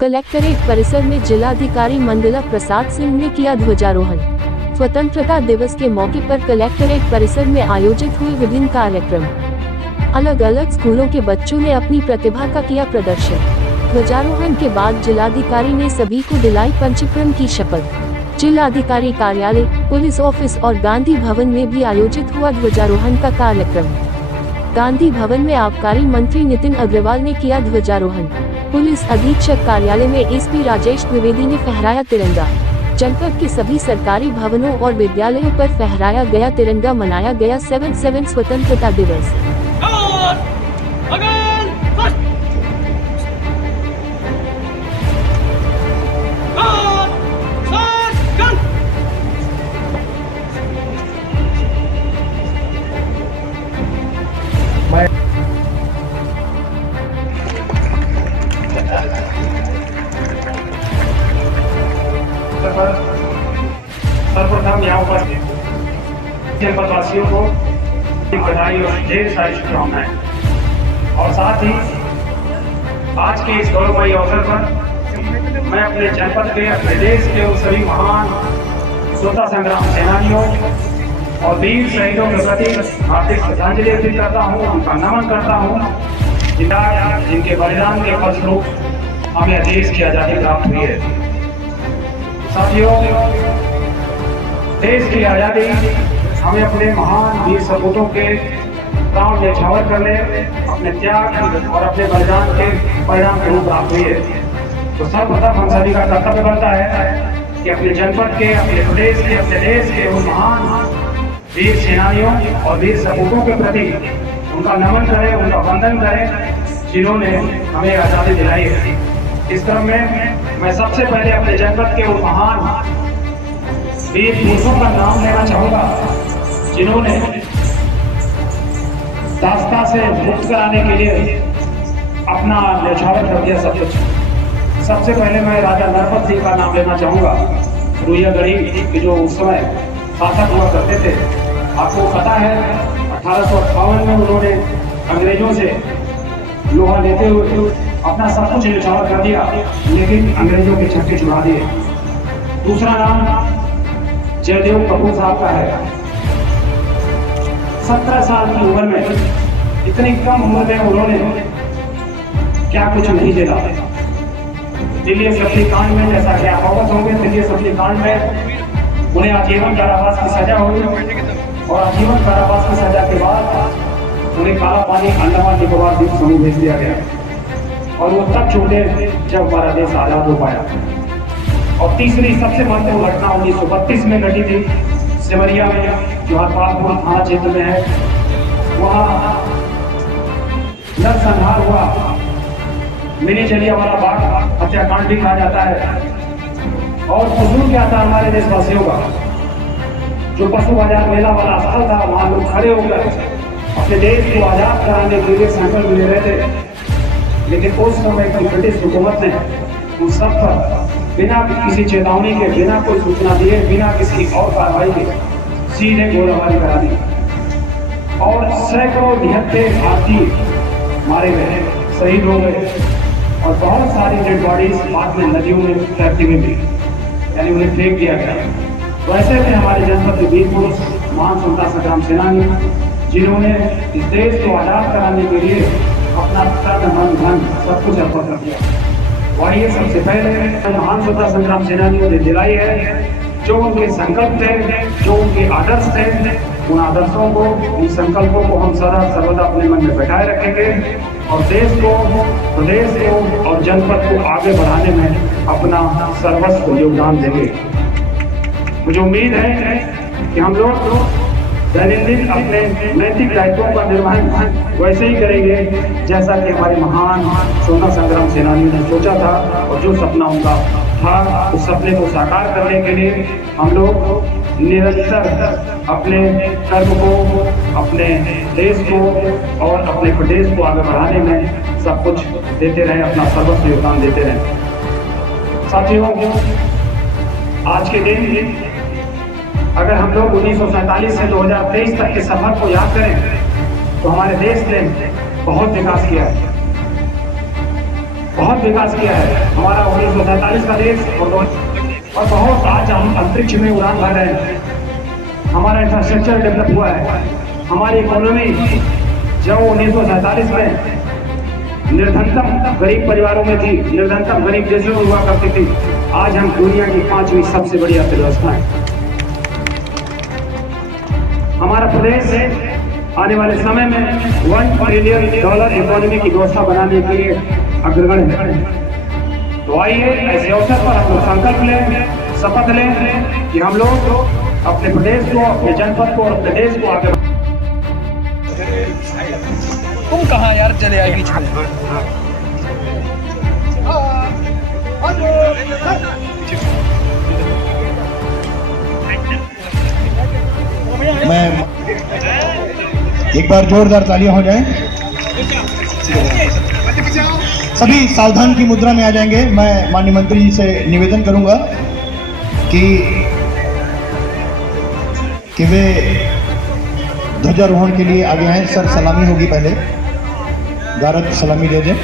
Collectorate परिसर में जिलाधिकारी मंगला प्रसाद सिंह ने किया ध्वजारोहण। स्वतंत्रता दिवस के मौके पर कलेक्ट्रेट परिसर में आयोजित हुए विभिन्न कार्यक्रम। अलग अलग स्कूलों के बच्चों ने अपनी प्रतिभा का किया प्रदर्शन। ध्वजारोहण के बाद जिलाधिकारी ने सभी को दिलाई पंचक्रम की शपथ। जिलाधिकारी कार्यालय, पुलिस ऑफिस और गांधी भवन में भी आयोजित हुआ ध्वजारोहण का कार्यक्रम। गांधी भवन में आबकारी मंत्री नितिन अग्रवाल ने किया ध्वजारोहण। पुलिस अधीक्षक कार्यालय में एसपी राजेश द्विवेदी ने फहराया तिरंगा। जनपद के सभी सरकारी भवनों और विद्यालयों पर फहराया गया तिरंगा। मनाया गया 7 स्वतंत्रता दिवस। सर्वप्रथम यहाँ पर जनपदवासियों को बधाई और ढेर सारी शुभकामनाएं। और साथ ही आज के इस गौरवमयी अवसर पर मैं अपने जनपद के, अपने देश के उन सभी महान स्वतंत्रता संग्राम सेनानियों और वीर शहीदों के प्रति हार्दिक श्रद्धांजलि अर्पित करता हूँ, उनका नमन करता हूँ जिनके बलिदान के फलस्वरूप हमें देश की आज़ादी प्राप्त हुई है। साथियों, देश की आज़ादी हमें अपने महान वीर सपूतों के प्राण न्यौछावर करने, अपने त्याग और अपने बलिदान के परिणाम के रूप प्राप्त हुई है। तो सर्वप्रथम हम सभी का कर्तव्य बनता है कि अपने जनपद के, अपने प्रदेश के, अपने देश के उन महान वीर सेनानियों और वीर सपूतों के प्रति उनका नमन करें, उनका वंदन करें जिन्होंने हमें आज़ादी दिलाई है। इस क्रम में मैं सबसे पहले अपने जनपद के उन महान वीर पुरुषों का नाम लेना चाहूँगा जिन्होंने दास्ता से मुक्त कराने के लिए अपना न्यौछावर कर दिया सब कुछ। सबसे पहले मैं राजा नरपत सिंह का नाम लेना चाहूँगा, रुइयागढ़ी के जो उस समय शासक हुआ करते थे। आपको पता है 1858 में उन्होंने अंग्रेजों से लोहा लेते हुए अपना सब कुछ न्यौछावर कर दिया, लेकिन अंग्रेजों के छक्के छुड़ा दिए। दूसरा नाम जयदेव कपूर साहब का है। 17 साल की उम्र में, इतनी कम उम्र में उन्होंने क्या कुछ नहीं झेला। दिल्ली असम्बली कांड में, जैसा कि आप अवगत होंगे, दिल्ली असम्बली कांड में उन्हें आजीवन कारावास की सजा हुई और आजीवन कारावास की सजा के बाद उन्हें काला पानी अंडमान निकोबार द्वीप समूह भेज दिया गया और वो तब छूटे जब हमारा देश आजाद हो पाया। और तीसरी सबसे महत्वपूर्ण घटना 1932 में घटी थी सिमरिया में, जो हरपालपुर थाना क्षेत्र में है। वहाँ नरसंहार हुआ, मिनी जलियांवाला बाग हत्याकांड भी कहा जाता है। और कसूर क्या था हमारे देशवासियों का? जो पशु बाजार मेला वाला स्थल था, वहाँ लोग खड़े होकर अपने देश को आजाद कराने के लिए संकल्प ले रहे थे। लेकिन उस समय की ब्रिटिश हुकूमत ने उन सब पर बिना किसी चेतावनी के, बिना कोई सूचना दिए, बिना किसी और कार्रवाई के सीधे गोलाबारी करा दी और सैकड़ों निहत्थे भारतीय मारे गए, शहीद हो गए और बहुत सारी डेड बॉडीज बाद में नदियों में तैरती हुई मिली, यानी उन्हें फेंक दिया गया। वैसे में हमारे जनपद के वीर पुरुष, महान स्वतंत्रता संग्राम सेनानी, जिन्होंने इस देश को आजाद कराने के लिए अपना तन मन धन सब कुछ अर्पण कर दिया। वही सबसे पहले महान स्वतंत्रता संग्राम सेनानियों ने दिलाई है। जो उनके संकल्प थे, जो उनके आदर्श थे, उन आदर्शों को, उन संकल्पों को हम सदा सर्वदा अपने मन में बैठाए रखेंगे और देश को, प्रदेश को और जनपद को आगे बढ़ाने में अपना सर्वस्व योगदान देंगे। मुझे उम्मीद है कि हम लोग दैनंदिन अपने नैतिक दायित्वों का निर्वहन वैसे ही करेंगे जैसा कि हमारे महान स्वतंत्रता संग्राम सेनानियों ने सोचा था और जो सपना उनका था, उस सपने को साकार करने के लिए हम लोग निरंतर अपने कर्म को, अपने देश को और अपने प्रदेश को आगे बढ़ाने में सब कुछ देते रहे, अपना सर्वस्व योगदान देते रहे। साथियों, आज के दिन अगर हम लोग 1947 से 2023 तक के सफर को याद करें तो हमारे देश ने बहुत विकास किया है। बहुत विकास किया है हमारा 1947 का देश और बहुत आज हम अंतरिक्ष में उड़ान भर रहे हैं। हमारा इंफ्रास्ट्रक्चर डेवलप हुआ है। हमारी इकोनॉमी जो 1947 में निर्धनतम गरीब परिवारों में थी, निर्धनतम गरीब देशों में हुआ करती थी, आज हम दुनिया की 5वीं सबसे बड़ी अर्थव्यवस्था है। हमारा प्रदेश आने वाले समय में $1 ट्रिलियन इकोनॉमी की व्यवस्था बनाने के लिए अग्रगण्य है। तो आइए ऐसे अवसर पर हम लोग संकल्प लें, शपथ लें कि हम लोग अपने प्रदेश को, अपने जनपद को और अपने देश को आगे। तुम कहाँ यार चले आए बीच में? मैं एक बार जोरदार तालियां हो जाएं। सभी सावधान की मुद्रा में आ जाएंगे। मैं माननीय मंत्री जी से निवेदन करूंगा कि वे ध्वजारोहण के लिए आगे आए। सर सलामी होगी, पहले गारद सलामी दे दें।